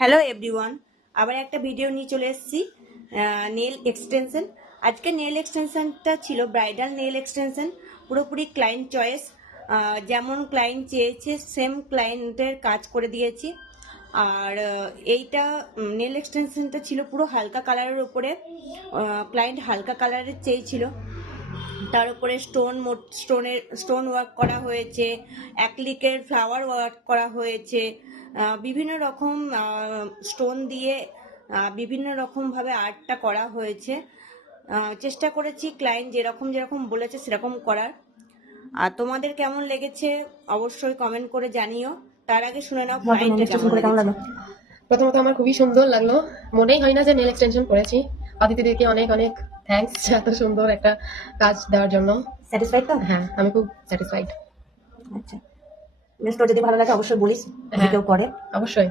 Hello everyone, আবার একটা video নিয়ে চলে এসেছি নেল এক্সটেনশন। আজকে নেল এক্সটেনশনটা ছিল ব্রাইডাল নেল এক্সটেনশন, পুরোপুরি ক্লায়েন্ট চয়েস। যেমন ক্লায়েন্ট চেয়েছে সেম ক্লায়েন্টের কাজ করে দিয়েছি। আর এইটা নেল এক্সটেনশনটা ছিল পুরো হালকা কালারের উপরে। ক্লায়েন্ট হালকা কালারের চেয়েছিল, তার উপরে স্টোন ওয়ার্ক করা হয়েছে, অ্যাক্রিলিকের ফ্লাওয়ার ওয়ার্ক করা হয়েছে, বিভিন্ন রকম স্টোন দিয়ে বিভিন্ন রকমভাবে আর্টটা করা হয়েছে। চেষ্টা করেছি ক্লায়েন্ট যেরকম বলেছে সেরকম করার। আর তোমাদের কেমন লেগেছে অবশ্যই কমেন্ট করে জানিও। তার আগে শুনে নাও ক্লায়েন্টের কেমন লাগলো। প্রথমত আমার খুবই সুন্দর লাগলো, মনেই হয় না যে নেল এক্সটেনশন করেছি। অদিতিদেরকে অনেক অনেক থ্যাঙ্কস এত সুন্দর একটা কাজ দেওয়ার জন্য। স্যাটিসফাইড তো? হ্যাঁ, আমি খুব স্যাটিসফাইড। আচ্ছা, নেক্সট যদি ভালো লাগে অবশ্যই বলিস, কেউ করে অবশ্যই।